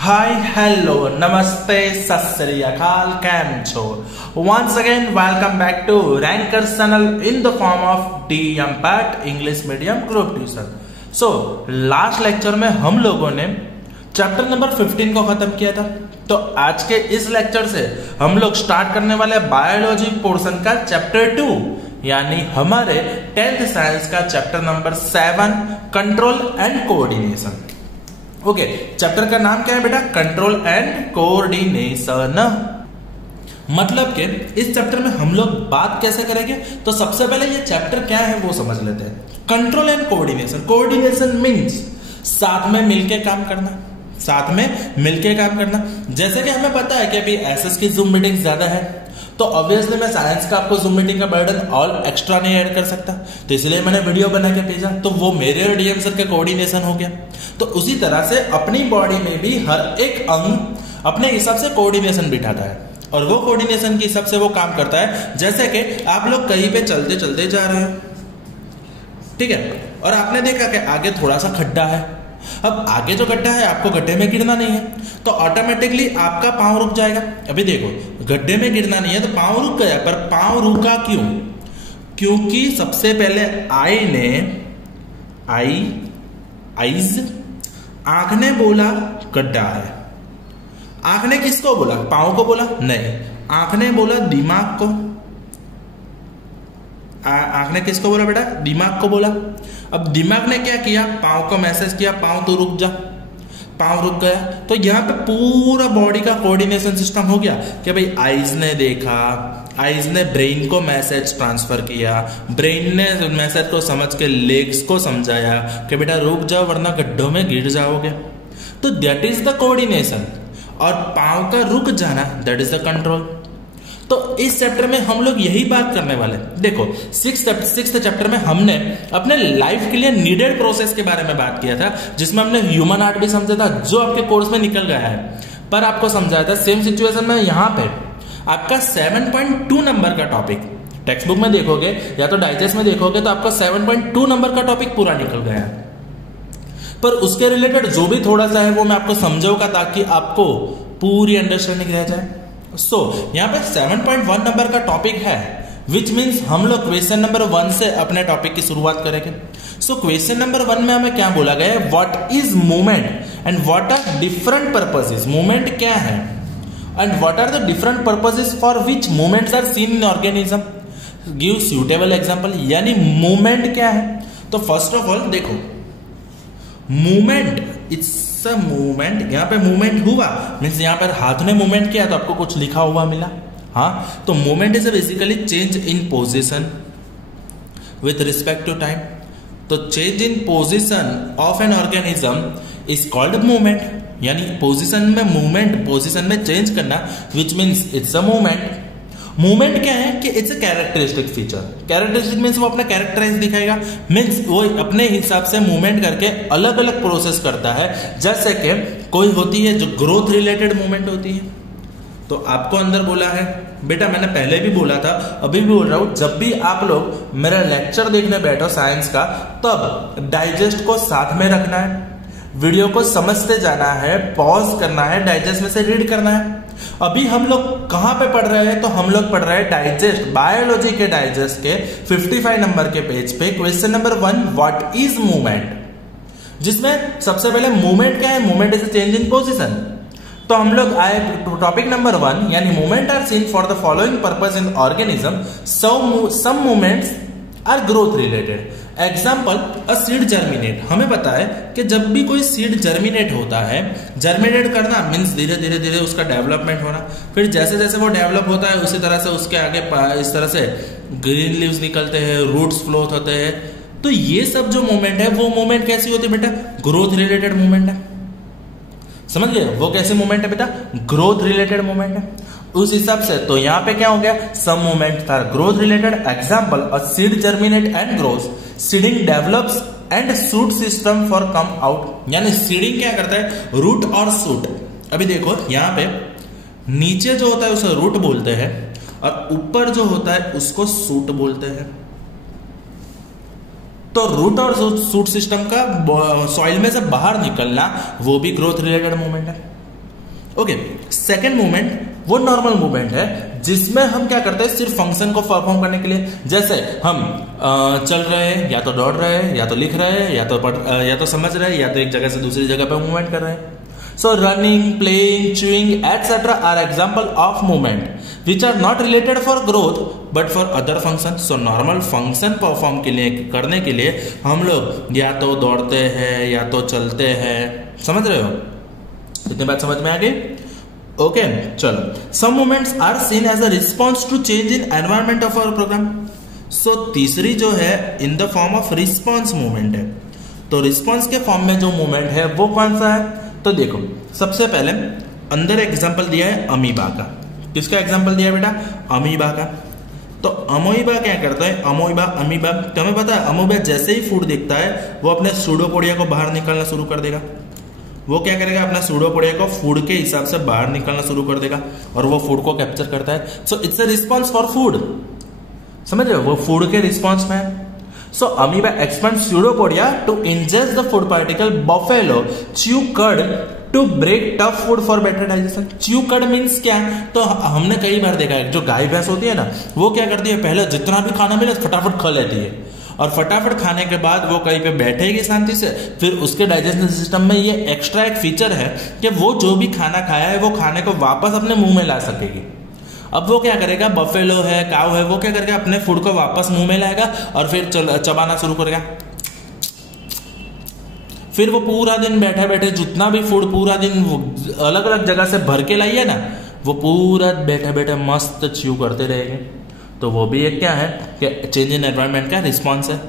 Hi, hello, namaste, sat sri akal, कैम छो? Once again, welcome back to Rankers channel in the form of DMPAT English Medium Group Tuition. So, last lecture में हम लोगों ने chapter number 15 को खत्म किया था। तो आज के इस लेक्चर से हम लोग स्टार्ट करने वाले बायोलॉजी पोर्शन का चैप्टर 2, यानी हमारे 10th साइंस का chapter number 7, control and coordination. Okay, chapter का नाम क्या है बेटा? Control and coordination. मतलब कि इस चैप्टर में हम लोग बात कैसे करेंगे, तो सबसे पहले ये चैप्टर क्या है वो समझ लेते हैं। Control and coordination. Coordination means साथ में मिलके काम करना, साथ में मिलके काम करना। जैसे कि हमें पता है कि अभी एसएस की जूम मीटिंग ज्यादा है, तो ऑब्वियसली मैं साइंस का आपको जूम मीटिंग का बर्डन और एक्स्ट्रा नहीं ऐड कर सकता, तो इसलिए मैंने वीडियो बना के भेजा, तो वो मेरे और डीएम सर का कोऑर्डिनेशन हो गया। तो उसी तरह से अपनी बॉडी में भी हर एक अंग अपने हिसाब से कोऑर्डिनेशन बिठाता है, और वो कोऑर्डिनेशन के हिसाब से वो काम करता है। जैसे कि आप लोग कहीं पे चलते चलते जा रहे हैं, ठीक है, और आपने देखा कि आगे थोड़ा सा खड्डा है। अब आगे जो गड्ढा है, आपको गड्ढे में गिरना नहीं है, तो ऑटोमेटिकली आपका पांव रुक जाएगा। अभी देखो, गड्ढे में गिरना नहीं है तो पांव रुक गया, पर पांव रुका क्यों? क्योंकि सबसे पहले आंख ने बोला गड्ढा है। आंख ने किसको बोला? पांव को बोला? नहीं, आंख ने बोला दिमाग को। आंख ने किसको बोला बेटा? दिमाग को बोला। अब दिमाग ने क्या किया? पांव को मैसेज किया, पांव तो रुक जा। पांव रुक गया, तो यहाँ पे पूरा बॉडी का कोऑर्डिनेशन सिस्टम हो गया कि भाई आईज ने देखा, आईज ने ब्रेन को मैसेज ट्रांसफर किया, ब्रेन ने मैसेज को समझ के लेग्स को समझाया कि बेटा रुक जाओ वरना गड्ढों में गिर जाओगे। तो दैट इज द कोऑर्डिनेशन, और पांव का रुक जाना दैट इज द कंट्रोल। तो इस चैप्टर में हम लोग यही बात करने वाले। देखो, सिक्स्थ चैप्टर में हमने अपने लाइफ के लिए नीडेड प्रोसेस के बारे में बात किया था, जिसमें हमने ह्यूमन आर्ट भी समझा था, जो आपके कोर्स में निकल गया है, पर आपको समझाया था। सेम सिचुएशन में यहाँ पे आपका 7.2 नंबर का टॉपिक टेक्स्ट बुक में देखोगे या तो डाइजेस्ट में देखोगे, तो आपका 7.2 नंबर का टॉपिक पूरा निकल गया है। पर उसके रिलेटेड जो भी थोड़ा सा है वो मैं आपको समझाऊंगा, ताकि आपको पूरी अंडरस्टैंडिंग रह जाए। यहाँ पे 7.1 नंबर का टॉपिक है, विच मीन्स हम लोग क्वेश्चन नंबर 1 से अपने टॉपिक की शुरुआत करेंगे। क्वेश्चन नंबर 1 में हमें क्या बोला गया है? What is movement and what are different purposes. Movement क्या है and what are the different purposes for which movements are seen in organism. Give suitable example. यानी मूवमेंट क्या है? तो फर्स्ट ऑफ ऑल देखो, मूवमेंट इट्स अ मूवमेंट। यहाँ पे movement हुआ मीन्स यहाँ पर हाथ ने मूवमेंट किया तो आपको कुछ लिखा हुआ मिला। हाँ, तो movement is basically change in position with respect to time. तो change in position of an organism is called movement. यानी पोजीशन में मूवमेंट, पोजीशन में चेंज करना, which means it's a movement. Movement क्या है कि it's a characteristic feature. Characteristic means वो अपना कैरेक्टराइज दिखाएगा, मीन्स वो अपने हिसाब से मूवमेंट करके अलग अलग प्रोसेस करता है। जैसे कि कोई होती है जो ग्रोथ रिलेटेड मूवमेंट होती है। तो आपको अंदर बोला है बेटा, मैंने पहले भी बोला था, अभी भी बोल रहा हूं, जब भी आप लोग मेरा लेक्चर देखने बैठो साइंस का, तब डाइजेस्ट को साथ में रखना है, वीडियो को समझते जाना है, पॉज करना है, डाइजेस्ट में से रीड करना है। अभी हम लोग कहां पे पढ़ रहे हैं? तो हम लोग पढ़ रहे हैं डाइजेस्ट, बायोलॉजी के डाइजेस्ट के 55 नंबर के पेज पे question number 1, what is movement, जिसमें सबसे पहले मूवमेंट क्या है? Movement is a change in position. तो हम लोग आए टॉपिक नंबर 1, यानी movement are seen for the following purpose in organism. Some movements are growth related. Example, a seed germinate. हमें पता है कि जब भी कोई सीड जर्मिनेट होता है, जर्मिनेट करना मीन्स धीरे धीरे धीरे उसका डेवलपमेंट होना, फिर जैसे जैसे वो डेवलप होता है उसी तरह से उसके आगे इस तरह से ग्रीन लीव्स निकलते हैं, रूट्स फ्लोट होते हैं। तो ये सब जो मूवमेंट है वो मूवमेंट कैसी होती है बेटा? ग्रोथ रिलेटेड मूवमेंट है। समझ गए? वो कैसे मूवमेंट है बेटा? ग्रोथ रिलेटेड मूवमेंट है। उस हिसाब से तो यहाँ पे क्या हो गया? Some movement are growth related. Example, a seed germinate and grows, seeding develops and shoot system for come out. यानी सीडिंग क्या करता है? रूट और शूट। अभी देखो यहाँ पे नीचे जो होता है उसे रूट बोलते हैं, और ऊपर जो होता है उसको शूट बोलते हैं। तो रूट और शूट सिस्टम का सॉइल में से बाहर निकलना वो भी ग्रोथ रिलेटेड मूवमेंट है। ओके, सेकेंड मूवमेंट वो नॉर्मल मूवमेंट है जिसमें हम क्या करते हैं, सिर्फ फंक्शन को परफॉर्म करने के लिए, जैसे हम चल रहे हैं, या तो दौड़ रहे हैं, या तो लिख रहे हैं, या तो समझ रहे हैं, या तो एक जगह से दूसरी जगह पे मूवमेंट कर रहे हैं. So running, playing, chewing, etc. are example of movement which are not related for growth but for other function. So normal function perform के लिए करने के लिए हम लोग या तो दौड़ते हैं या तो चलते हैं. समझ रहे हो? इतनी बात समझ में आ गई? ओके, चलो. Some movements are seen as a response to change in environment of our program. So तीसरी जो है in the form of response movement है. तो response के फॉर्म में जो मूवमेंट है वो कौन सा है? तो देखो, सबसे पहले अंदर एग्जांपल दिया है अमीबा का. किसका एग्जांपल दिया है बेटा? अमीबा का. तो अमोइबा क्या करता है? अमीबा तुम्हें पता है, अमोइबा जैसे ही फूड देखता है वो अपने सूडोपोडिया को बाहर निकालना शुरू कर देगा. वो क्या करेगा? अपना सूडोपोडिया को फूड के हिसाब से बाहर निकालना शुरू कर देगा और वो फूड को कैप्चर करता है. So it's a response for food. समझ रहे हो? वो फूड के रिस्पॉन्स में है. So amoeba expands pseudopodia to ingest the food particle. Buffalo chew cud to break tough food for better digestion. Chew cud means क्या? तो हमने कई बार देखा है, जो गाय भैंस होती है ना, वो क्या करती है, पहले जितना भी खाना मिले फटाफट खा लेती है और फटाफट खाने के बाद वो कहीं पे बैठेगी शांति से. फिर उसके डाइजेशन सिस्टम में ये एक्स्ट्रा एक फीचर है कि वो जो भी खाना खाया है वो खाने को वापस अपने मुंह में ला सकेगी. अब वो क्या करेगा? बफेलो है, काऊ है, वो क्या करेगा? अपने फूड को वापस मुंह में लाएगा और फिर चबाना शुरू करेगा. फिर वो पूरा दिन बैठे बैठे जितना भी फूड पूरा दिन अलग अलग जगह से भर के लाई है ना, वो पूरा बैठे बैठे मस्त च्यू करते रहेंगे. तो वो भी एक क्या है कि चेंज इन एनवायरमेंट का रिस्पॉन्स है.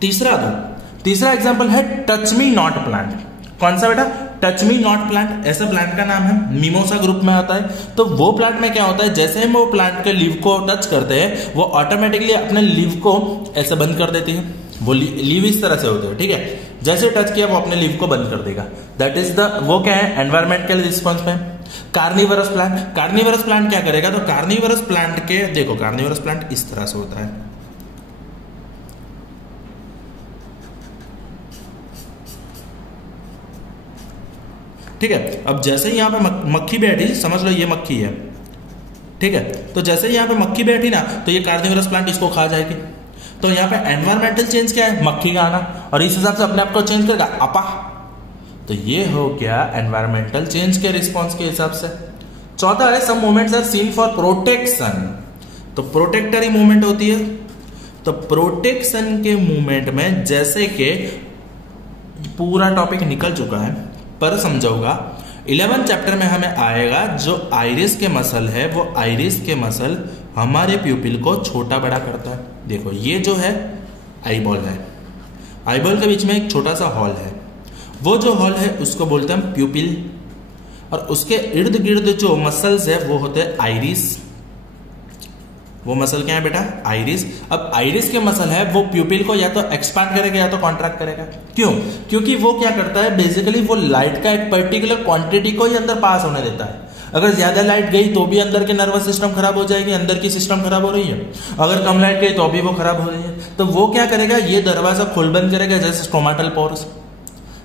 तीसरा एग्जाम्पल है टच मी नॉट प्लांट. कौन सा बेटा? Touch me not plant. ऐसा प्लांट का नाम है, मिमोसा ग्रुप में आता है. तो वो प्लांट में क्या होता है, जैसे हम वो प्लांट के लीव को टच करते हैं वो ऑटोमेटिकली अपने लीव को ऐसे बंद कर देती है. वो लीव इस तरह से होते हैं, ठीक है. जैसे टच किया वो अपने लीव को बंद कर देगा. दैट इज द, वो क्या है, एनवायरमेंटल रिस्पॉन्स में. कार्निवरस प्लांट क्या करेगा? तो कार्निवरस प्लांट के देखो, कार्निवरस प्लांट इस तरह से होता है. ठीक है. अब जैसे ही यहाँ पे मक्खी बैठी, समझ लो ये मक्खी है, ठीक है. तो जैसे ही यहाँ पे मक्खी बैठी ना, तो ये कार्निवरस प्लांट इसको खा जाएगी. तो यहाँ पे एनवायरमेंटल चेंज क्या है? मक्खी का आना, और इस हिसाब से अपने आप को चेंज करेगा अपा. तो ये हो गया एनवायरमेंटल चेंज के रिस्पॉन्स के हिसाब से. चौथा है some movements are seen for protection. तो प्रोटेक्टरी मूवमेंट होती है. तो प्रोटेक्शन के मूवमेंट में जैसे कि पूरा टॉपिक निकल चुका है पर समझाऊंगा. 11 चैप्टर में हमें आएगा जो आइरिस के मसल है, वो आइरिस के मसल हमारे प्यूपिल को छोटा बड़ा करता है. देखो ये जो है आईबॉल है, आईबॉल के बीच में एक छोटा सा हॉल है. वो जो हॉल है उसको बोलते हैं प्यूपिल, और उसके इर्द गिर्द जो मसल्स है वो होते हैं आइरिस. वो मसल क्या है बेटा? आइरिस. अब आइरिस के मसल है वो प्यूपिल को या तो एक्सपांड करेगा या तो कॉन्ट्रैक्ट करेगा. क्यों? क्योंकि वो क्या करता है, बेसिकली वो लाइट का एक पर्टिकुलर क्वांटिटी को ही अंदर पास होने देता है. अगर ज्यादा लाइट गई तो भी अंदर के नर्वस सिस्टम खराब हो जाएगी, अंदर की सिस्टम खराब हो रही है. अगर कम लाइट गई तो भी वो खराब हो रही है. तो वो क्या करेगा, ये दरवाजा खोल बंद करेगा जैसे स्टोमाटल पोर्स.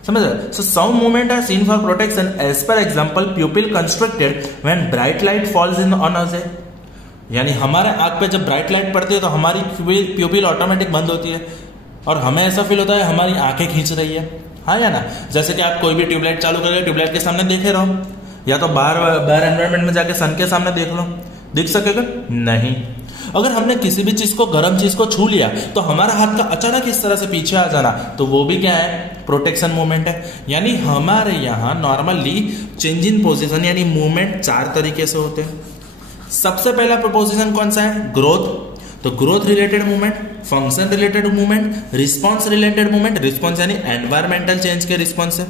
समझ रहे? So some movement are seen for protection as per example pupil constructed when bright light falls in on us. यानी हमारे आंख पे जब ब्राइट लाइट पड़ती है तो हमारी प्यूपिल ऑटोमेटिक बंद होती है और हमें ऐसा फील होता है हमारी आंखें खींच रही है. हाँ या ना? जैसे कि आप कोई भी ट्यूबलाइट चालू करके ट्यूबलाइट के सामने देखे रहो, या तो बाहर एनवायरमेंट में जाके सन के सामने देख लो, दिख सकेगा? नहीं. अगर हमने किसी भी चीज को, गर्म चीज को छू लिया तो हमारा हाथ का अचानक इस तरह से पीछे आ जाना, तो वो भी क्या है? प्रोटेक्शन मूवमेंट है. यानी हमारे यहाँ नॉर्मली चेंज इन पोजिशन यानी मूवमेंट 4 तरीके से होते हैं. सबसे पहला प्रोपोजिशन कौन सा है? ग्रोथ. तो growth related movement, function related movement, response related movement. Response यानी एनवायरमेंटल चेंज के रिस्पॉन्स है.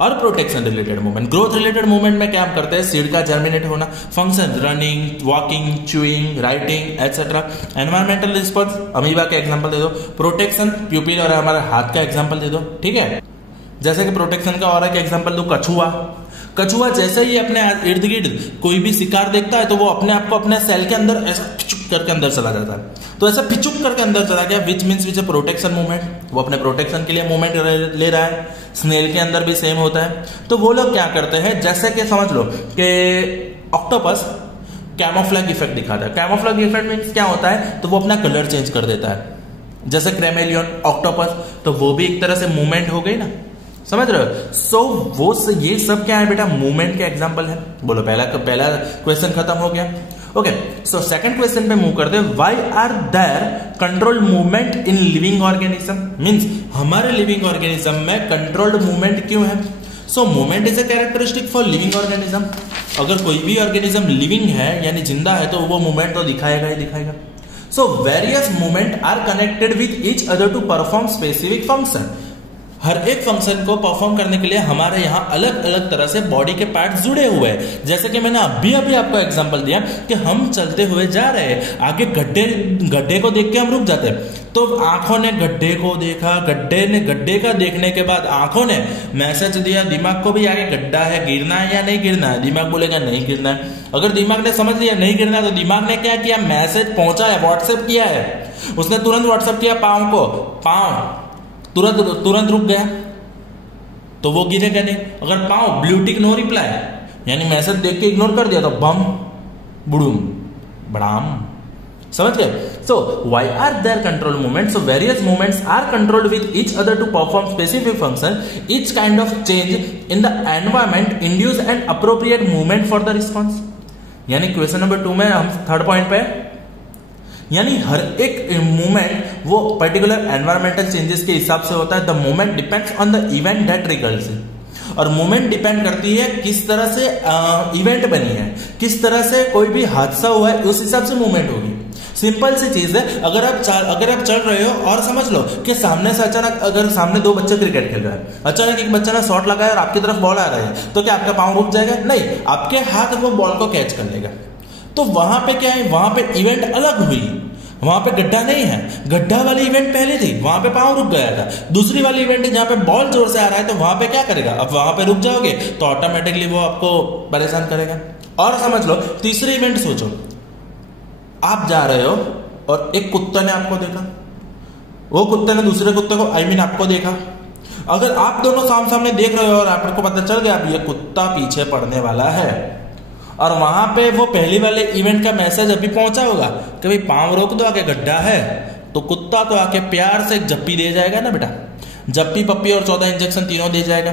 और protection related movement. Growth related movement में क्या हम करते हैं? सीड का जर्मिनेट होना. Function running, walking, chewing, writing etcetera. Environmental response amoeba का एग्जांपल दे दो. प्रोटेक्शन प्यूपिल और हमारे हाथ का एग्जांपल दे दो. ठीक है. जैसे कि प्रोटेक्शन का और एक एग्जांपल दो, कछुआ. कछुआ जैसे ही अपने इर्द गिर्द कोई भी शिकार देखता है तो वो अपने आप को अपने सेल के अंदर ऐसा करके अंदर चला जाता है. तो ऐसा पिचुक करके अंदर चला गया, which means which A protection movement, वो अपने प्रोटेक्शन के लिए मूवमेंट ले रहा है। स्नेल के अंदर भी सेम होता है। तो वो लोग क्या करते हैं, जैसे कि समझ लो कि ऑक्टोपस कैमोफ्लेज इफेक्ट दिखाता है। कैमोफ्लेज इफेक्ट मीन्स क्या होता है, तो वो अपना कलर चेंज कर देता है, जैसे क्रेमेलियन, ऑक्टोपस, तो वो भी एक तरह से मूवमेंट हो गई ना, समझ रहे हो। सो वो ये सब क्या है बेटा, मूवमेंट के एग्जांपल है। बोलो पहला क्वेश्चन खत्म हो गया। ओके, सो सेकंड क्वेश्चन पे मूव करते हैं। Why are there controlled movement in living organism, means हमारे लिविंग ऑर्गेनिज्म में कंट्रोल्ड मूवमेंट क्यों है। So movement is a characteristic for living organism. अगर कोई भी ऑर्गेनिज्म लिविंग है यानी जिंदा है तो वो मूवमेंट तो दिखाएगा ही दिखाएगा। So various movement are connected with each other to perform specific function. हर एक फंक्शन को परफॉर्म करने के लिए हमारे यहाँ अलग अलग तरह से बॉडी के पार्ट्स जुड़े हुए हैं। जैसे कि मैंने अभी आपको एग्जांपल दिया कि हम चलते हुए जा रहे हैं, आगे गड्ढे को देख के हम रुक जाते हैं, तो आंखों ने गड्ढे को देखा, गड्ढे का देखने के बाद आंखों ने मैसेज दिया दिमाग को भी, आगे गड्ढा है, गिरना है या नहीं गिरना है। दिमाग बोलेगा नहीं गिरना है। अगर दिमाग ने समझ लिया नहीं गिरना है तो दिमाग ने क्या किया, मैसेज पहुंचा है, व्हाट्सएप किया है, उसने तुरंत व्हाट्सएप किया पांव को, पांव तुरंत रुक गया, तो वो गिरेगा नहीं। अगर पांव ब्लू टिक नो रिप्लाई यानी मैसेज देख के इग्नोर कर दिया तो बम बुड़ूम बड़ाम, समझ गए। So why are there control movement, so various movements are controlled with each other to perform specific function. Each kind of change in the environment induce an appropriate movement for the response. यानी question number 2 में हम third point पे, यानी हर एक movement वो particular environmental changes के हिसाब से होता है। The movement depends on the event that triggers it. और मूवमेंट डिपेंड करती है किस तरह से इवेंट बनी है, किस तरह से कोई भी हादसा हुआ है, उस हिसाब से मूवमेंट होगी। सिंपल सी चीज है, अगर आप चल रहे हो और समझ लो कि सामने से अचानक, अगर सामने दो बच्चे क्रिकेट खेल रहे हैं, अचानक एक बच्चा ने शॉट लगाया और आपकी तरफ बॉल आ रहा है, तो क्या आपका पांव रुक जाएगा? नहीं, आपके हाथ वो बॉल को कैच कर लेगा। तो वहां पे क्या है, वहां पे इवेंट अलग हुई, वहां पे गड्ढा नहीं है, गड्ढा वाली इवेंट पहले थी, वहां पे पांव रुक गया था। दूसरी वाली इवेंट जहां पे बॉल जोर से आ रहा है, तो वहां पे क्या करेगा, अब वहां पे रुक जाओगे तो ऑटोमेटिकली वो आपको परेशान करेगा। और समझ लो तीसरी इवेंट सोचो, आप जा रहे हो और एक कुत्ते ने आपको देखा, वो कुत्ते ने दूसरे कुत्ते को आपको देखा। अगर आप दोनों सामने देख रहे हो और आपको पता चल गया अब ये कुत्ता पीछे पड़ने वाला है, और वहां पे वो पहली वाले इवेंट का मैसेज अभी पहुंचा होगा कि भाई पांव रोक दो, आगे गड्ढा है, तो कुत्ता तो आके प्यार से एक जप्पी दे जाएगा ना बेटा, जप्पी पप्पी और 14 इंजेक्शन तीनों दे जाएगा।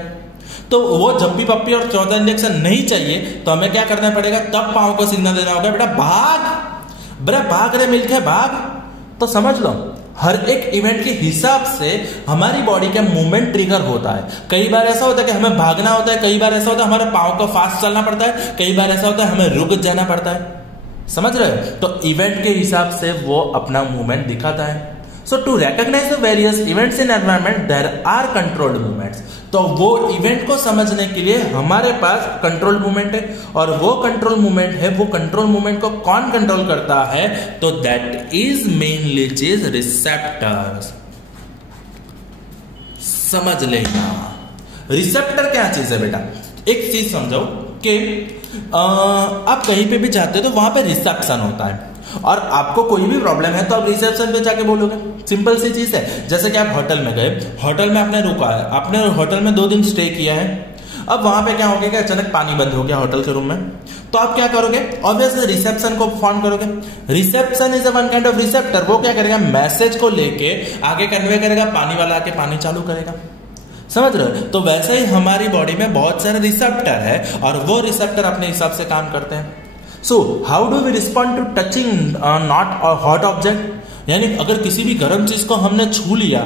तो वो जप्पी पप्पी और 14 इंजेक्शन नहीं चाहिए तो हमें क्या करना पड़ेगा, तब पांव को सिग्नल देना होगा, बेटा भाग रे मिलके भाग। तो समझ लो हर एक इवेंट के हिसाब से हमारी बॉडी का मूवमेंट ट्रिगर होता है। कई बार ऐसा होता है कि हमें भागना होता है, कई बार ऐसा होता है हमारे पांव को फास्ट चलना पड़ता है, कई बार ऐसा होता है हमें रुक जाना पड़ता है, समझ रहे हो। तो इवेंट के हिसाब से वो अपना मूवमेंट दिखाता है। So to recognize the various events in environment there are controlled movements. तो वो इवेंट को समझने के लिए हमारे पास कंट्रोल मूवमेंट है, और वो कंट्रोल मूवमेंट है, वो कंट्रोल मूवमेंट को कौन कंट्रोल करता है, तो दैट इज मेनली चीज रिसेप्टर्स। समझ लेना रिसेप्टर क्या चीज है बेटा। एक चीज समझो कि आप कहीं पे भी जाते हो तो वहां पे रिसेप्शन होता है, और आपको कोई भी प्रॉब्लम है तो आप रिसेप्शन पे जाके बोलोगे। सिंपल सी चीज है, जैसे कि आप होटल में गए, होटल में आपने रुका है, आपने होटल में 2 दिन स्टे किया है, अब वहां पे क्या हो गया कि अचानक पानी बंद हो गया होटल के रूम में, तो आप क्या करोगे, ऑब्वियसली रिसेप्शन को फोन करोगे। Reception is one kind of receptor. वो क्या करेगा, मैसेज को लेके आगे कन्वे करेगा, पानी वाला आके पानी चालू करेगा, समझ रहे हो। तो वैसे ही हमारी बॉडी में बहुत सारे रिसेप्टर है, और वो रिसेप्टर अपने हिसाब से काम करते हैं। So how do we respond to touching not hot object, यानी अगर किसी भी गर्म चीज को हमने छू लिया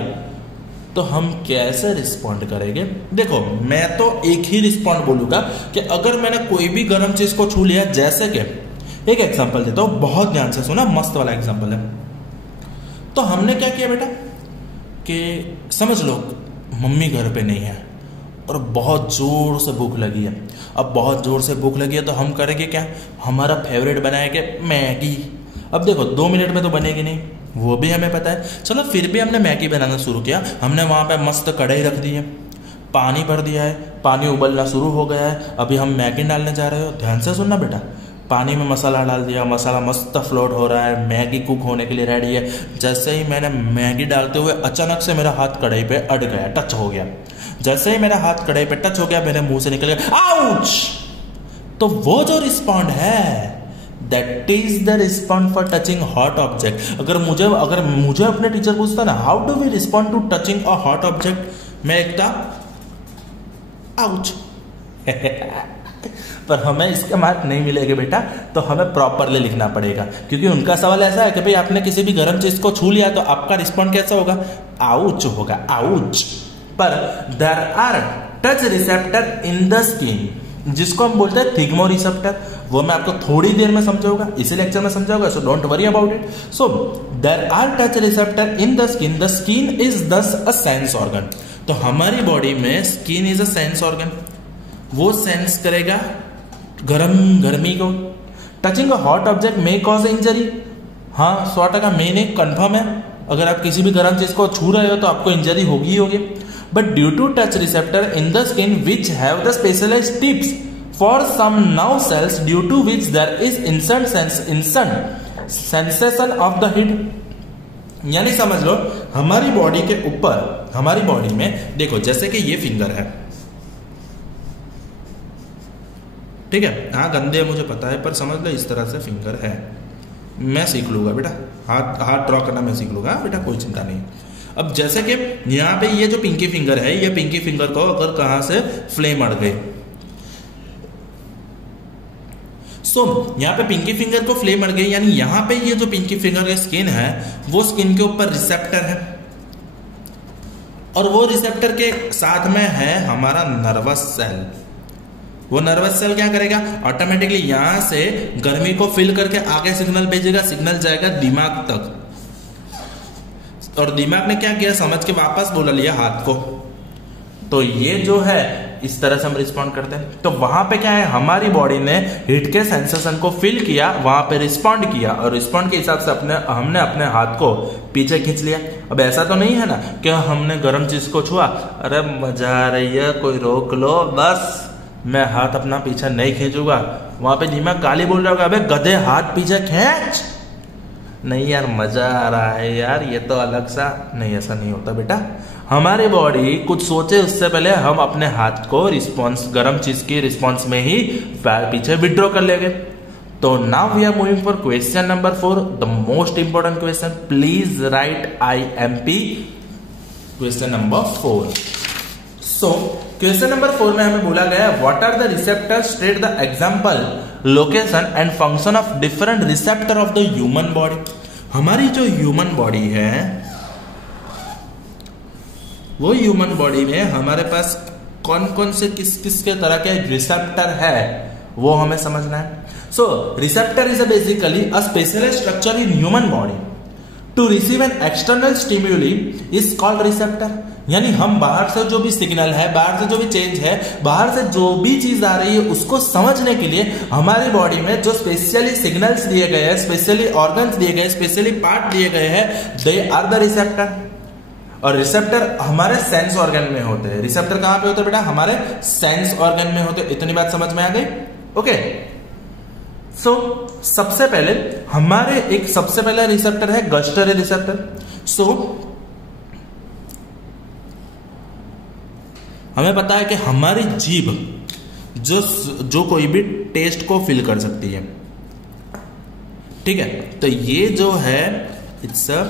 तो हम कैसे रिस्पॉन्ड करेंगे। देखो मैं तो एक ही रिस्पॉन्ड बोलूंगा कि अगर मैंने कोई भी गर्म चीज को छू लिया, जैसे कि एक एग्जांपल देता हूं, बहुत ध्यान से सुना, मस्त वाला एग्जांपल है। तो हमने क्या किया बेटा कि समझ लो मम्मी घर पे नहीं है और बहुत जोर से भूख लगी है। अब बहुत जोर से भूख लगी है तो हम करेंगे क्या, हमारा फेवरेट बनाएंगे मैगी। अब देखो 2 मिनट में तो बनेगी नहीं, वो भी हमें पता है। चलो फिर भी हमने मैगी बनाना शुरू किया, हमने वहां पे मस्त कढ़ाई रख दी है, पानी भर दिया है, पानी उबलना शुरू हो गया है, अभी हम मैगी डालने जा रहे हो। ध्यान से सुनना बेटा, पानी में मसाला डाल दिया, मसाला मस्त फ्लोट हो रहा है, मैगी कुक होने के लिए रेडी है। जैसे ही मैंने मैगी डालते हुए अचानक से मेरा हाथ कढ़ाई पे अड़ गया, टच हो गया। जैसे ही मेरा हाथ कढ़ाई पे टच हो गया, मेरे मुंह से निकल गया आउच। तो वो जो रिस्पॉन्ड है, that is the respond for touching hot object. अगर मुझे अपने टीचर पूछता ना, how do we respond to touching a hot object, मैं लिखता आउच। पर हमें इसके मार्क नहीं मिलेंगे बेटा, तो हमें प्रॉपरली लिखना पड़ेगा, क्योंकि उनका सवाल ऐसा है कि भाई आपने किसी भी गर्म चीज को छू लिया तो आपका रिस्पॉन्ड कैसा होगा, आउच होगा, आउच। पर there are touch receptor in the skin, जिसको हम बोलते हैं थिग्मो रिसेप्टर। वो मैं आपको थोड़ी देर में समझाऊंगा, इसी लेक्चर में समझाऊंगा, so don't worry about it. So there are touch receptor in the skin is this a sense organ. तो हमारी बॉडी में skin is a sense organ, वो सेंस करेगा गर्मी को। Touching a hot object may cause injury, हाँ 100% मैंने confirm है, अगर आप किसी भी गर्म चीज को छू रहे हो तो आपको इंजरी होगी ही होगी। But due to touch receptor in the skin which have the specialized tips for some nerve cells due to which there is instant sensation of the heat. यानी समझ लो हमारी बॉडी के ऊपर, हमारी बॉडी में देखो, जैसे कि ये फिंगर है, ठीक है, हाँ गंदे है मुझे पता है, पर समझ लो इस तरह से फिंगर है। मैं सीख लूंगा बेटा, हाथ ड्रॉ करना मैं सीख लूंगा बेटा, कोई चिंता नहीं। अब जैसे कि यहाँ पे ये जो पिंकी फिंगर है, ये पिंकी फिंगर को अगर कहां से फ्लेम अड़ गई, यहाँ पे पिंकी फिंगर को फ्लेम अड़ गई, यानी यहाँ पे ये जो पिंकी फिंगर का स्किन है, वो स्किन के ऊपर रिसेप्टर है, और वो रिसेप्टर के साथ में है हमारा नर्वस सेल। वो नर्वस सेल क्या करेगा, ऑटोमेटिकली यहां से गर्मी को फिल करके आगे सिग्नल भेजेगा, सिग्नल जाएगा दिमाग तक, और दिमाग ने क्या किया, समझ के वापस बोला लिया हाथ को। तो ये जो है इस तरह से हम रिस्पॉन्ड करते हैं। तो वहां पे क्या है, हमारी बॉडी ने हीट के सेंसेशन को फील किया, वहां पे रिस्पॉन्ड किया, और रिस्पॉन्ड के हिसाब से हमने अपने हाथ को पीछे खींच लिया। अब ऐसा तो नहीं है ना कि हमने गर्म चीज को छुआ, अरे मजा आ रही है कोई रोक लो, बस मैं हाथ अपना पीछे नहीं खींचूंगा। वहां पे दिमाग गाली बोल रहा होगा, अबे गधे हाथ पीछे खींच, नहीं यार मजा आ रहा है यार, ये तो अलग सा। नहीं, ऐसा नहीं होता बेटा। हमारी बॉडी कुछ सोचे उससे पहले हम अपने हाथ को रिस्पॉन्स, गर्म चीज की रिस्पॉन्स में ही पीछे विड्रॉ कर लेंगे। तो now we are moving for question number 4, the most important question. Please write IMP question number 4। सो क्वेश्चन नंबर 4 में हमें बोला गया what are the receptor, state the example, location and function of different receptor of the human body. हमारी जो human body है, वो human body में हमारे पास कौन कौन से किस के तरह के रिसेप्टर है, वो हमें समझना है। So receptor is basically a special structure in human body to receive an external stimuli is called receptor. यानी हम बाहर से जो भी सिग्नल है, बाहर से जो भी चेंज है, बाहर से जो भी चीज आ रही है, उसको समझने के लिए हमारी बॉडी में जो स्पेशली सिग्नल्स दिए गए हैं, स्पेशली ऑर्गन्स दिए गए, स्पेशली पार्ट दिए गए हैं, दे आर द रिसेप्टर। और रिसेप्टर हमारे सेंस ऑर्गन में होते हैं। रिसेप्टर कहां पे होते हैं बेटा, हमारे सेंस ऑर्गन में होते हैं। इतनी बात समझ में आ गई? ओके। सो सबसे पहले हमारे एक सबसे पहला रिसेप्टर है गस्टरी रिसेप्टर। सो हमें पता है कि हमारी जीभ जो कोई भी टेस्ट को फील कर सकती है, ठीक है। तो ये जो है it's a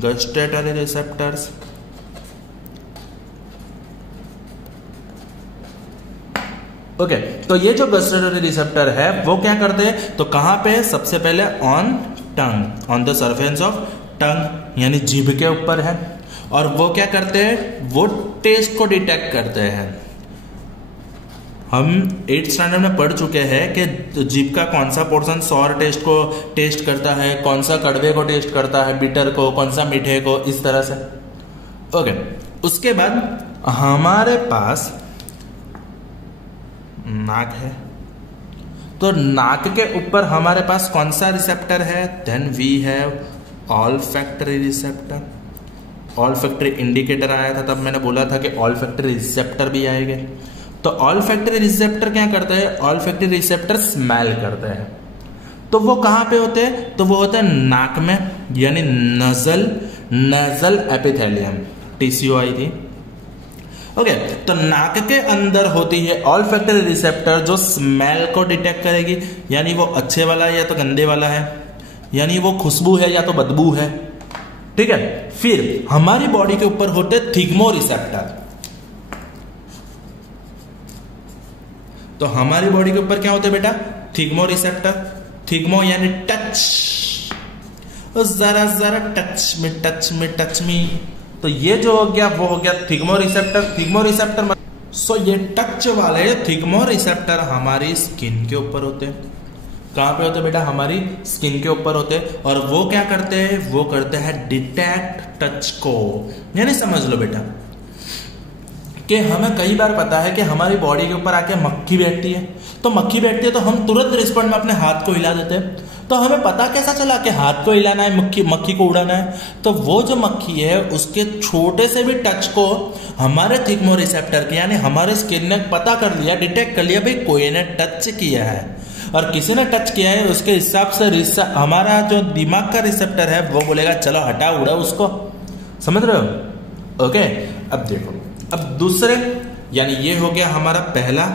gustatory receptors. Okay, तो ये जो गस्टेटरी रिसेप्टर है वो क्या करते हैं, तो कहां पे, सबसे पहले on tongue, on the surface of tongue, यानी जीभ के ऊपर है। और वो क्या करते हैं, वो टेस्ट को डिटेक्ट करते हैं। हम 8th स्टैंडर्ड में पढ़ चुके हैं कि जीभ का कौन सा पोर्शन सॉर टेस्ट को टेस्ट करता है, कौन सा कड़वे को टेस्ट करता है, बिटर को, कौन सा मीठे को, इस तरह से। ओके, उसके बाद हमारे पास नाक है। तो नाक के ऊपर हमारे पास कौन सा रिसेप्टर है, then we have olfactory receptor. Olfactory indicator आया था, तब मैंने बोला था कि ऑल्फैक्टरी रिसेप्टर भी आएंगे। तो ऑल्फैक्टरी रिसेप्टर क्या करते हैं, ऑल्फैक्टरी रिसेप्टर स्मेल करते हैं। तो वो कहाँ पे होते हैं? तो वो होते हैं नाक में, यानी नजल एपिथेलियम, TCOI थी। ओके, तो नाक के अंदर होती है ऑल्फैक्टरी रिसेप्टर जो स्मेल को डिटेक्ट करेगी, यानी वो अच्छे वाला है या तो गंदे वाला है, यानी वो खुशबू है या तो बदबू है। ठीक है, फिर हमारी बॉडी के ऊपर होते थिग्मो रिसेप्टर। तो हमारी बॉडी के ऊपर क्या होते हैं बेटा? थिग्मो रिसेप्टर। थिग्मो यानी टच, जरा जरा टच में। तो ये जो हो गया वो हो गया थिग्मो रिसेप्टर। थिग्मो रिसेप्टर सो ये टच वाले थिग्मो रिसेप्टर हमारी स्किन के ऊपर होते हैं। कहां पे होते हैं बेटा? हमारी स्किन के ऊपर होते हैं। और वो क्या करते हैं? वो करते हैं डिटेक्ट टच को। यानी समझ लो बेटा कि हमें कई बार पता है कि हमारी बॉडी के ऊपर आके मक्खी बैठती है, तो मक्खी बैठती है तो हम तुरंत रिस्पॉन्ड में अपने हाथ को हिला देते हैं। तो हमें पता कैसा चला कि हाथ को हिलाना है, मक्खी को उड़ाना है? तो वो जो मक्खी है उसके छोटे से भी टच को हमारे थिग्मो रिसेप्टर के, यानी हमारे स्किन ने पता कर लिया, डिटेक्ट कर लिया, भाई कोई ने टच किया है, और किसी ने टच किया है, उसके हिसाब से हमारा जो दिमाग का रिसेप्टर है वो बोलेगा चलो हटा, उड़ा उसको। समझ रहे हो? ओके, अब देखो, अब दूसरे, यानी ये हो गया हमारा पहला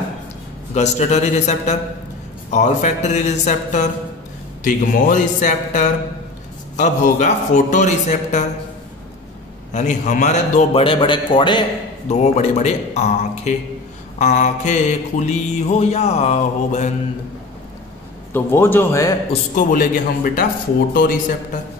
gustatory receptor, olfactory receptor, thigmo receptor. अब होगा फोटो रिसेप्टर, यानी हमारे दो बड़े बड़े कोड़े, दो बड़े बड़े आंखें खुली हो या हो बंद, तो वो जो है उसको बोलेंगे हम बेटा फोटो रिसेप्टर।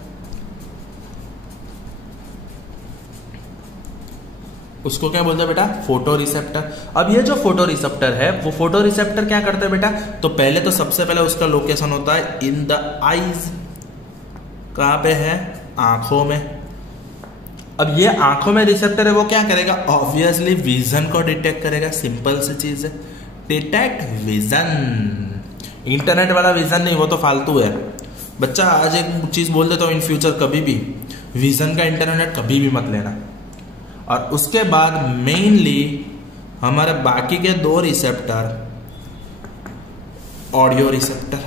उसको क्या बोलते हैं बेटा? Photo receptor. अब ये जो फोटो रिसेप्टर है, वो फोटो रिसेप्टर क्या करते हैं बेटा? तो पहले तो सबसे पहले उसका लोकेशन होता है इन द आईज। कहां पे है? आंखों में। अब ये आंखों में रिसेप्टर है, वो क्या करेगा? ऑब्वियसली विजन को डिटेक्ट करेगा। सिंपल सी चीज है, डिटेक्ट विजन। इंटरनेट वाला विजन नहीं, वो तो फालतू है बच्चा। आज एक चीज बोल देता हूं, इन फ्यूचर कभी भी विजन का इंटरनेट कभी भी मत लेना। और उसके बाद मेनली हमारे बाकी के दो रिसेप्टर, ऑडियो रिसेप्टर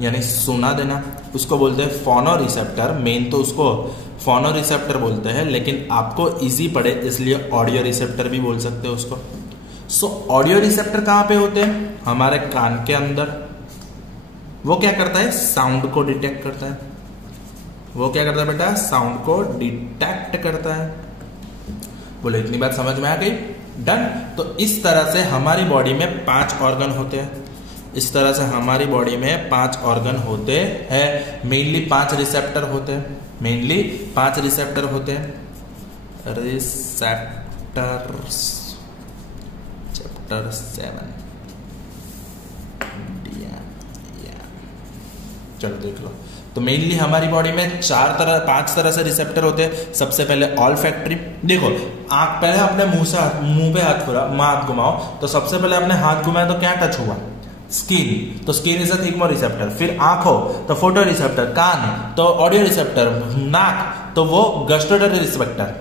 यानी सुना देना, उसको बोलते हैं फोनो रिसेप्टर। मेन तो उसको फोनो रिसेप्टर बोलते हैं, लेकिन आपको इजी पड़े इसलिए ऑडियो रिसेप्टर भी बोल सकते हो उसको। सो ऑडियो रिसेप्टर कहां पे होते हैं? हमारे कान के अंदर। वो क्या करता है? साउंड को डिटेक्ट करता है। वो क्या करता है बेटा? साउंड को डिटेक्ट करता है। बोले इतनी बात समझ में आ गई? डन। तो इस तरह से हमारी बॉडी में 5 ऑर्गन होते हैं। इस तरह से हमारी बॉडी में 5 ऑर्गन होते हैं। मेनली 5 रिसेप्टर होते हैं। मेनली 5 रिसेप्टर होते हैं। Receptors chapter 7। चलो देख लो। तो मेनली हमारी बॉडी में 5 तरह से रिसेप्टर होते हैं। सबसे पहले ऑल्फैक्टरी। देखो आंख, पहले अपने मुंह पे हाथ घुमाओ, तो सबसे पहले अपने हाथ घुमाए तो क्या टच हुआ? स्किन। तो स्किन इज अ थिग्मो रिसेप्टर। फिर आंख हो तो फोटो रिसेप्टर, कान तो ऑडियो रिसेप्टर, नाक तो वो गस्टेटरी रिसेप्टर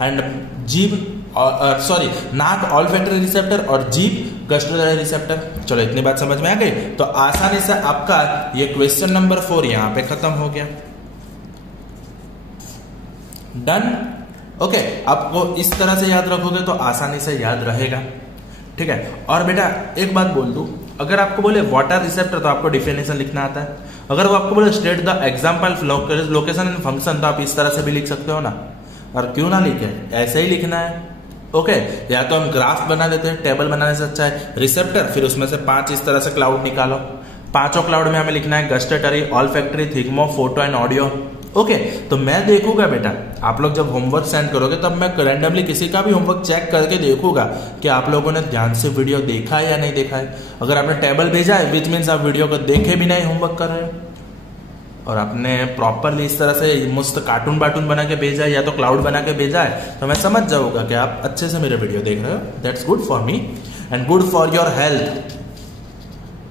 एंड जीभ नाक ऑल्फैक्टरी रिसेप्टर और जीभ गस्टेटरी रिसेप्टर। चलो इतनी बात समझ में आ गई। तो आसानी से आपका ये क्वेश्चन नंबर 4 यहां पे खत्म हो गया। डन। ओके, आपको इस तरह से याद रखोगे तो आसानी से याद रहेगा। ठीक है। और बेटा एक बात बोल दूं, अगर आपको बोले वाटर रिसेप्टर तो आपको डिफिनेशन लिखना आता है। अगर वो आपको बोले state the example location and function, तो आप इस तरह से भी लिख सकते हो ना। और क्यों ना लिखे, ऐसे ही लिखना है। ओके, या तो हम ग्राफ बना देते हैं, टेबल बनाने से अच्छा है रिसेप्टर, फिर उसमें से 5 इस तरह से क्लाउड निकालो। 5 क्लाउड में हमें लिखना है gustatory, olfactory, thigmo, photo and audio. Okay, तो मैं देखूंगा बेटा, आप लोग जब होमवर्क सेंड करोगे तब मैं रैंडमली किसी का भी होमवर्क चेक करके देखूंगा कि आप लोगों ने ध्यान से वीडियो देखा है या नहीं देखा है। अगर आपने टेबल भेजा है विच मीन्स आप वीडियो को देखे भी नहीं होमवर्क कर रहे हो, और आपने प्रॉपरली इस तरह से मस्त कार्टून बना के भेजा है या तो क्लाउड बना के भेजा है, तो मैं समझ जाऊंगा कि आप अच्छे से मेरे वीडियो देख रहे हो। That's good for me and good for your health.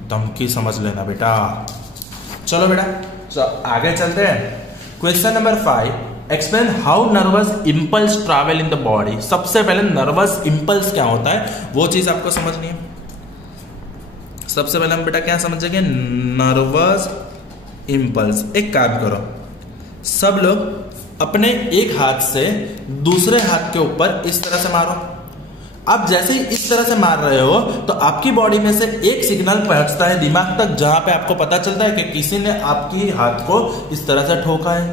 धमकी समझ लेना बेटा। चलो बेटा, तो आगे चलते हैं। Question number 5, explain how nervous impulse travel in the body. सबसे पहले नर्वस इंपल्स क्या होता है वो चीज आपको समझनी है। सबसे पहले हम बेटा क्या समझेंगे, नर्वस इंपल्स। एक काम करो, सब लोग अपने एक हाथ से दूसरे हाथ के ऊपर इस तरह से मारो। अब जैसे ही इस तरह से मार रहे हो तो आपकी बॉडी में से एक सिग्नल पहुंचता है दिमाग तक, जहां पे आपको पता चलता है कि किसी ने आपकी हाथ को इस तरह से ठोका है।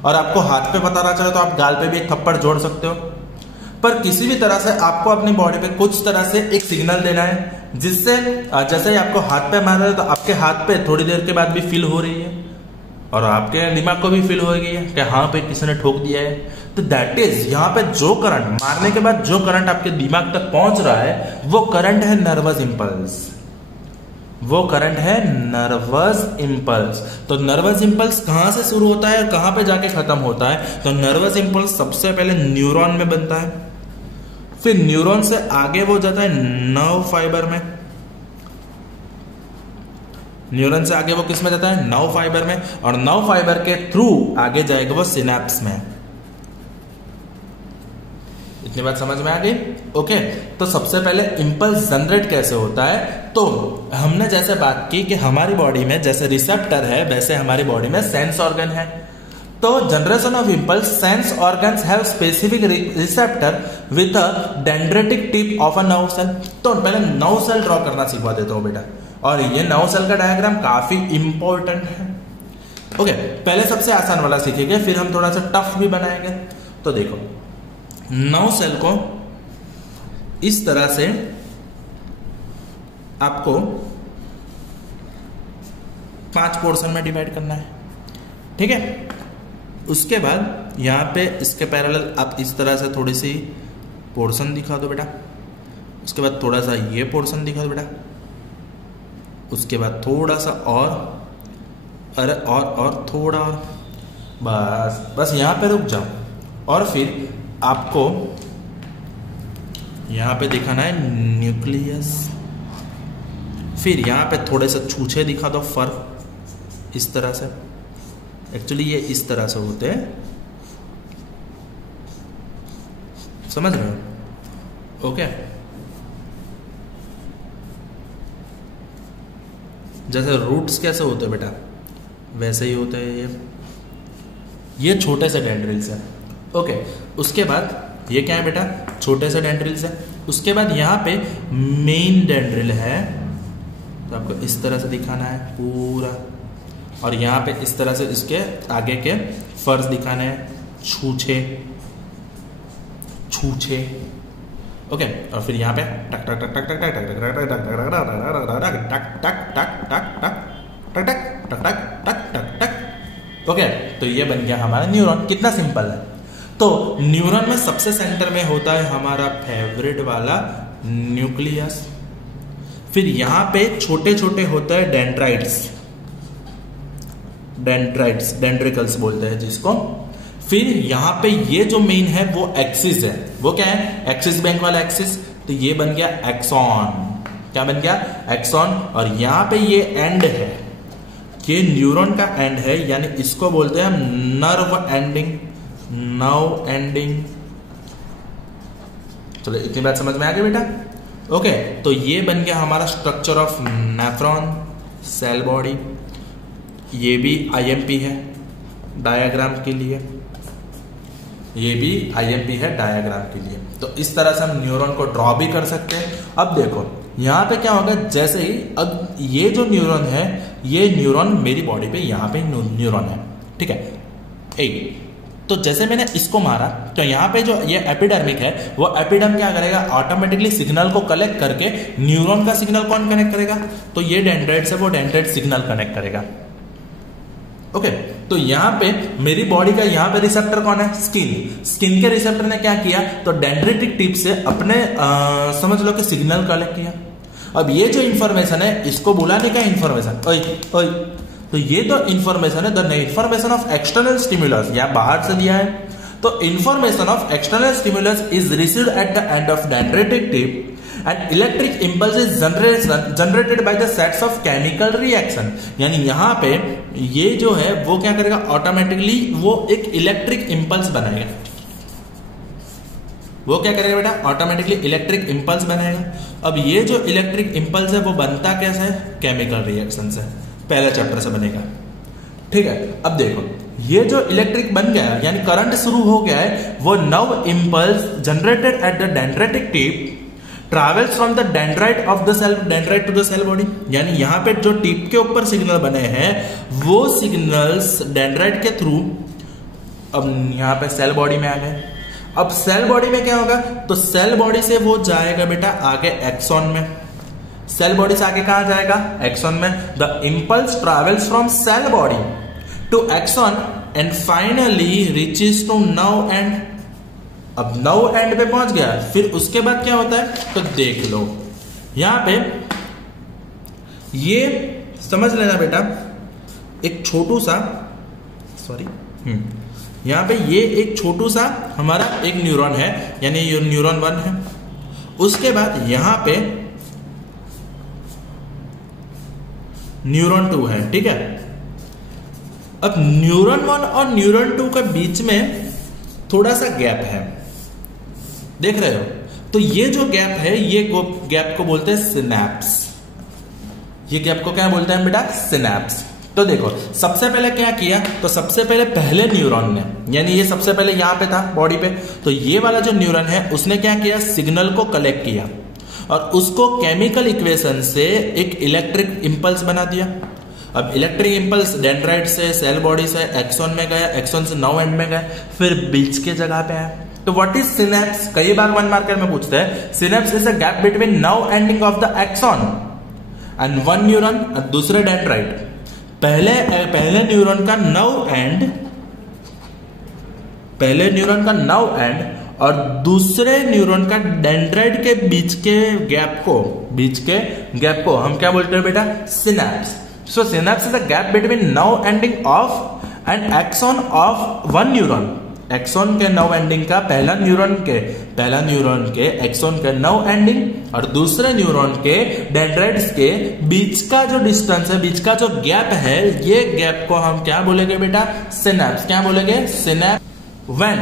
और आपको हाथ पे पता ना चले तो आप गाल पे भी एक थप्पड़ जोड़ सकते हो, पर किसी भी तरह से आपको अपनी बॉडी पे कुछ तरह से एक सिग्नल देना है, जिससे जैसे ही आपको हाथ पे मार रहे हो तो आपके हाथ पे थोड़ी देर के बाद भी फील हो रही है और आपके दिमाग को भी फील हो गई है कि हाँ पे किसी ने ठोक दिया है। तो दैट इज, यहाँ पे जो करंट मारने के बाद जो करंट आपके दिमाग तक पहुंच रहा है वो करंट है नर्वस इंपल्स, वो करंट है नर्वस इंपल्स। तो नर्वस इंपल्स कहां से शुरू होता है और कहां पे जाके खत्म होता है? तो नर्वस इंपल्स सबसे पहले न्यूरॉन में बनता है, फिर न्यूरॉन से आगे वो जाता है नर्व फाइबर में, न्यूरॉन से आगे वो किस में जाता है? नर्व फाइबर में, और नर्व फाइबर के थ्रू आगे जाएगा वो सिनेप्स में। इतनी बात समझ में आ गई? ओके, तो सबसे पहले इंपल्स जनरेट कैसे होता है? तो हमने जैसे बात की कि हमारी बॉडी में जैसे रिसेप्टर है वैसे हमारी बॉडी में सेंस ऑर्गन है। तो generation of impulse, sense organs have specific receptor with a dendritic tip of a nerve cell. तो पहले नर्व सेल ड्रॉ करना सिखवा देता हूं बेटा, और ये नर्व सेल का डायग्राम काफी इंपॉर्टेंट है। ओके, पहले सबसे आसान वाला सीखेंगे, फिर हम थोड़ा सा टफ भी बनाएंगे। तो देखो, नर्व सेल को इस तरह से आपको 5 पोर्शन में डिवाइड करना है, ठीक है। उसके बाद यहां पे इसके पैरेलल आप इस तरह से थोड़ी सी पोर्शन दिखा दो बेटा, उसके बाद थोड़ा सा ये पोर्शन दिखा दो बेटा, उसके बाद थोड़ा सा और, अरे और थोड़ा और, बस यहां पे रुक जाओ। और फिर आपको यहां पे दिखाना है न्यूक्लियस, फिर यहां पे थोड़े से छूछे दिखा दो, फर इस तरह से। एक्चुअली ये इस तरह से होते हैं, समझ रहे हो? ओके, जैसे रूट्स कैसे होते हैं बेटा वैसे ही होते हैं ये छोटे से डेंड्रिल्स है। ओके, उसके बाद ये क्या है बेटा? छोटे से डेंड्रिल्स है। उसके बाद यहाँ पे मेन डेंड्रिल है, तो आपको इस तरह से दिखाना है पूरा, और यहाँ पे इस तरह से इसके आगे के फर्स दिखाने हैं, छूछे छूछे। ओके, और फिर यहाँ पे टक टक टक टक टक टक टक टक टक टक टक टक। ओके, तो ये बन गया हमारा न्यूरॉन। कितना सिंपल है। तो न्यूरॉन में सबसे सेंटर में होता है हमारा फेवरेट वाला न्यूक्लियस, फिर यहां पे छोटे छोटे होते हैं डेंड्राइट्स, डेंड्रिकल्स बोलते हैं जिसको। फिर यहां पे ये जो मेन है वो एक्सिस है, वो क्या है? एक्सिस बैंक वाला एक्सिस। तो ये बन गया एक्सॉन। क्या बन गया? एक्सॉन। और यहां पे ये एंड है, ये न्यूरॉन का एंड है, यानी इसको बोलते हैं हम नर्व एंडिंग, नर्व एंडिंग। चलो, इतनी बात समझ में आ गई बेटा? ओके, तो ये बन गया हमारा structure of nephron cell body. ये भी आईएमपी है डायग्राम के लिए, ये भी आईएमपी है डायग्राम के लिए। तो इस तरह से हम न्यूरॉन को ड्रॉ भी कर सकते हैं। अब देखो यहां पे क्या होगा, जैसे ही अब ये जो न्यूरॉन है, ये न्यूरॉन मेरी बॉडी पे यहाँ पे न्यूरॉन है, ठीक है। एक तो जैसे मैंने इसको मारा तो यहाँ पे जो ये एपिडर्मिक है, वो एपिडर्म क्या करेगा? ऑटोमेटिकली सिग्नल को कलेक्ट करके न्यूरॉन का सिग्नल कौन कनेक्ट करेगा? तो ये डेंड्राइट्स है, वो डेंड्राइट सिग्नल कनेक्ट करेगा। ओके, तो यहाँ पे मेरी बॉडी का यहाँ पे रिसेप्टर कौन है? स्किन। स्किन के रिसेप्टर ने क्या किया? तो डेंड्रेटिक टिप से अपने समझ लो कि सिग्नल कलेक्ट किया। अब ये जो इंफॉर्मेशन है इसको बुलाने का इंफॉर्मेशन, तो ये तो इंफॉर्मेशन है, the information of external stimulus, या बाहर से दिया है। तो information of external stimulus is received at the end of dendritic tip and electric impulse is generated by the sets of chemical reaction. यानी यहाँ पे ये जो है वो क्या करेगा? ऑटोमेटिकली वो एक इलेक्ट्रिक इंपल्स बनाएगा, वो क्या करेगा बेटा, ऑटोमेटिकली इलेक्ट्रिक इंपल्स बनेगा। अब ये जो इलेक्ट्रिक इंपल्स है वो बनता कैसे है, केमिकल रिएक्शन से, पहले चैप्टर से बनेगा, ठीक है। अब देखो ये जो इलेक्ट्रिक बन गया है यानी करंट शुरू हो गया है, वो nerve impulse generated at the dendritic tip travels from the dendrite of the cell dendrite to the cell body. यानी यहाँ पे जो टिप के ऊपर सिग्नल बने हैं वो सिग्नल्स डेंड्राइट के थ्रू अब यहाँ पे सेल बॉडी में आ गए। अब सेल बॉडी में क्या होगा, तो सेल बॉडी से वो जाएगा बेटा आगे एक्सॉन में, सेल बॉडी से आगे कहां जाएगा, एक्सॉन में। The impulse travels from cell body to axon and finally reaches to nerve end. अब नर्व एंड पे पहुंच गया, फिर उसके बाद क्या होता है, तो देख लो यहां पे ये समझ लेना बेटा, एक छोटू सा यहां पे ये एक छोटू सा हमारा एक न्यूरॉन है, यानी ये न्यूरॉन 1 है। उसके बाद यहां पे न्यूरॉन 2 है, ठीक है। अब न्यूरॉन 1 और न्यूरॉन 2 के बीच में थोड़ा सा गैप है, देख रहे हो। तो ये जो गैप है, ये गैप को बोलते हैं सिनैप्स। ये गैप को क्या बोलते हैं बेटा, सिनैप्स। तो देखो सबसे पहले क्या किया, तो सबसे पहले न्यूरॉन ने, यानी ये सबसे पहले यहां पे था बॉडी पे, तो ये वाला जो न्यूरॉन है उसने क्या किया, सिग्नल को कलेक्ट किया और उसको केमिकल इक्वेशन से एक इलेक्ट्रिक इंपल्स बना दिया। अब इलेक्ट्रिक इंपल्स डेंड्राइट से सेल बॉडी से एक्सॉन में गया, एक्सॉन से नर्व एंड में गया, फिर बीच के जगह पे आया। तो व्हाट इज सिनैप्स, कई बार 1 मार्कर में पूछते हैं। Synapse is a gap between nerve ending of the axon and one neuron और दूसरे डेंड्राइट। पहले न्यूरॉन का नर्व एंड और दूसरे न्यूरॉन का डेंड्राइट के बीच के गैप को हम क्या बोलते हैं बेटा, synapse. So synapse is the gap between nerve ending of and axon of one neuron. Axon के नर्व एंडिंग का पहला न्यूरॉन के एक्सॉन के नर्व एंडिंग और दूसरे न्यूरॉन के डेंड्राइट्स के बीच का जो डिस्टेंस है, बीच का जो गैप है, ये गैप को हम क्या बोलेंगे बेटा, सिनैप्स। क्या बोलेंगे, synapse. When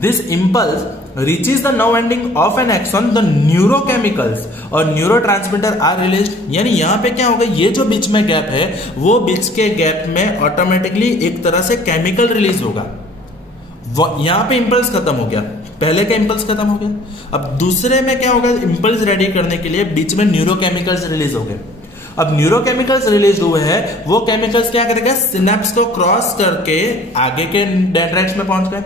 this impulse reaches the nerve ending of an axon, the neurochemicals और neurotransmitter are released। यानी यहाँ पे क्या होगा, ये जो बीच में गैप है वो बीच के गैप में ऑटोमेटिकली एक तरह से केमिकल रिलीज होगा। यहाँ पे इंपल्स खत्म हो गया, पहले का इंपल्स खत्म हो गया। अब दूसरे में क्या होगा, इंपल्स रेडी करने के लिए बीच में न्यूरोकेमिकल्स रिलीज हो गए। अब न्यूरोकेमिकल्स रिलीज हुए हैं, वो केमिकल्स क्या करेगा, सिनैप्स को क्रॉस करके आगे के डेंड्राइट्स में पहुंच गए।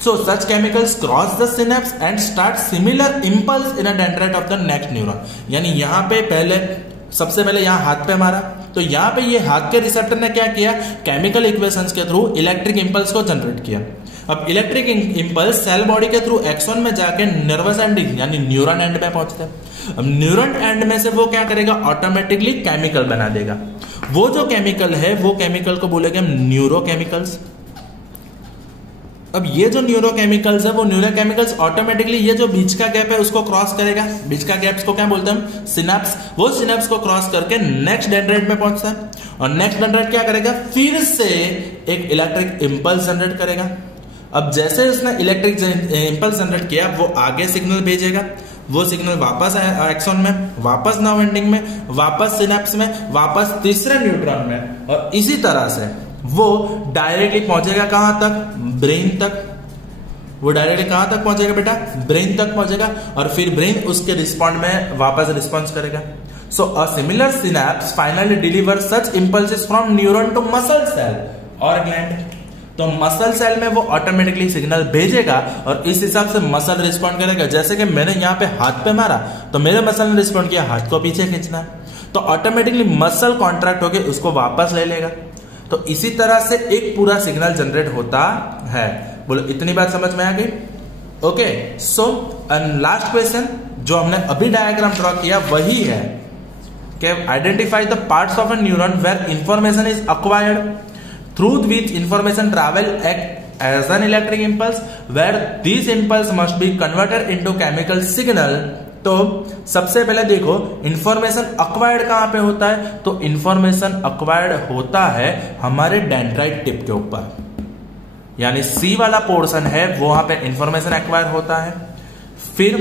So such chemicals cross the synapse and start similar impulse in a dendrite of the next neuron। यानी यहाँ पे सबसे पहले यहाँ हाथ पे मारा, तो यहाँ पे ये हाथ के रिसेप्टर ने क्या किया, केमिकल इक्वेशंस के थ्रू इलेक्ट्रिक इंपल्स को जनरेट किया। अब इलेक्ट्रिक इंपल्स सेल बॉडी के थ्रू एक्सॉन में जाके नर्वस एंडिंग यानी न्यूरॉन एंड में पहुंचते हैं। अब न्यूरॉन एंड में से वो क्या करेगा, ऑटोमेटिकली केमिकल बना देगा। वो जो केमिकल है वो केमिकल को बोलेंगे हम न्यूरोकेमिकल्स। अब ये जो न्यूरोकेमिकल्स है वो न्यूरोकेमिकल्स ऑटोमेटिकली ये जो बीच का गैप है उसको क्रॉस करेगा। बीच का गैप को क्या बोलते हैं हम, सिनैप्स। वो सिनैप्स को क्रॉस करके नेक्स्ट डेंड्राइट में पहुंचता है और नेक्स्ट डेंड्राइट क्या करेगा, फिर से एक इलेक्ट्रिक इंपल्स जनरेट करेगा। अब जैसे उसने इलेक्ट्रिक इंपल्स जनरेट किया, वो आगे सिग्नल भेजेगा, वो सिग्नल वापस एक्सॉन में, वापस नर्व एंडिंग में, वापस सिनैप्स में, वापस तीसरे न्यूरॉन में, और इसी तरह से वो डायरेक्टली पहुंचेगा कहां तक, ब्रेन तक। वो डायरेक्टली कहां तक पहुंचेगा बेटा, ब्रेन तक पहुंचेगा और फिर ब्रेन उसके रिस्पॉन्ड में वापस रिस्पॉन्स करेगा। So a similar synapse finally deliver such impulses from neuron to muscle cell और ग्लैंड। तो मसल सेल में वो ऑटोमेटिकली सिग्नल भेजेगा और इस हिसाब से मसल रिस्पॉन्ड करेगा। जैसे कि मैंने यहाँ पे हाथ पे मारा तो मेरे मसल ने रिस्पॉन्ड किया, हाथ को पीछे खींचना, तो ऑटोमेटिकली मसल कॉन्ट्रैक्ट होकर उसको वापस ले लेगा। तो इसी तरह से एक पूरा सिग्नल जनरेट होता है। बोलो इतनी बात समझ में आ गई? ओके, सो लास्ट क्वेश्चन जो हमने अभी डायग्राम ड्रॉ किया वही है कि identify the parts of a neuron where information is acquired through which information travel as an electric impulse where this impulse must be converted into chemical signal. तो सबसे पहले देखो इंफॉर्मेशन अक्वायर्ड कहां पे होता है, तो इंफॉर्मेशन अक्वायर्ड होता है हमारे डेंड्राइट टिप के ऊपर, यानी सी वाला पोर्शन है वहां पे इंफॉर्मेशन एक्वायर होता है। फिर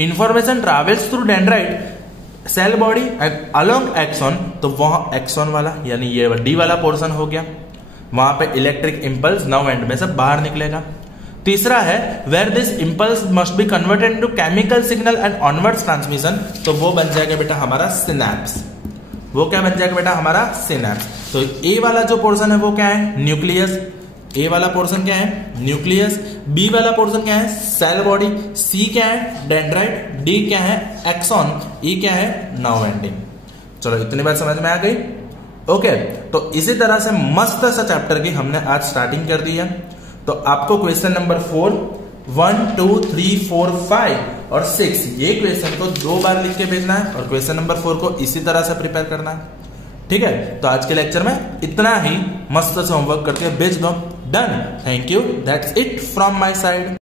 information travels through dendrite cell body and along axon, तो वहां एक्सॉन वाला यानी ये डी वाला पोर्शन हो गया, वहां पे इलेक्ट्रिक इंपल्स नर्व एंड में से बाहर निकलेगा। तीसरा है where this impulse must be converted into chemical signal and onwards transmission, तो वो बन जाएगा बेटा हमारा सिनैप्स। वो क्या बन जाएगा बेटा हमारा सिनैप्स। तो ए वाला जो पोर्शन है वो क्या है, न्यूक्लियस। ए वाला पोर्शन क्या है, न्यूक्लियस। बी वाला पोर्शन क्या है, सेल बॉडी। सी क्या है, डेंड्राइट। डी क्या है, एक्सॉन। ई क्या है, नर्व एंडिंग। चलो इतनी बात समझ में आ गई। ओके, तो इसी तरह से मस्त सा चैप्टर की हमने आज स्टार्टिंग कर दी है। तो आपको क्वेश्चन नंबर 4, 1, 2, 3, 4, 5 और 6 ये क्वेश्चन को 2 बार लिख के भेजना है और क्वेश्चन नंबर 4 को इसी तरह से प्रिपेयर करना है। ठीक है, तो आज के लेक्चर में इतना ही, मस्त से होमवर्क करके भेज दो। Done, thank you, that's it from my side.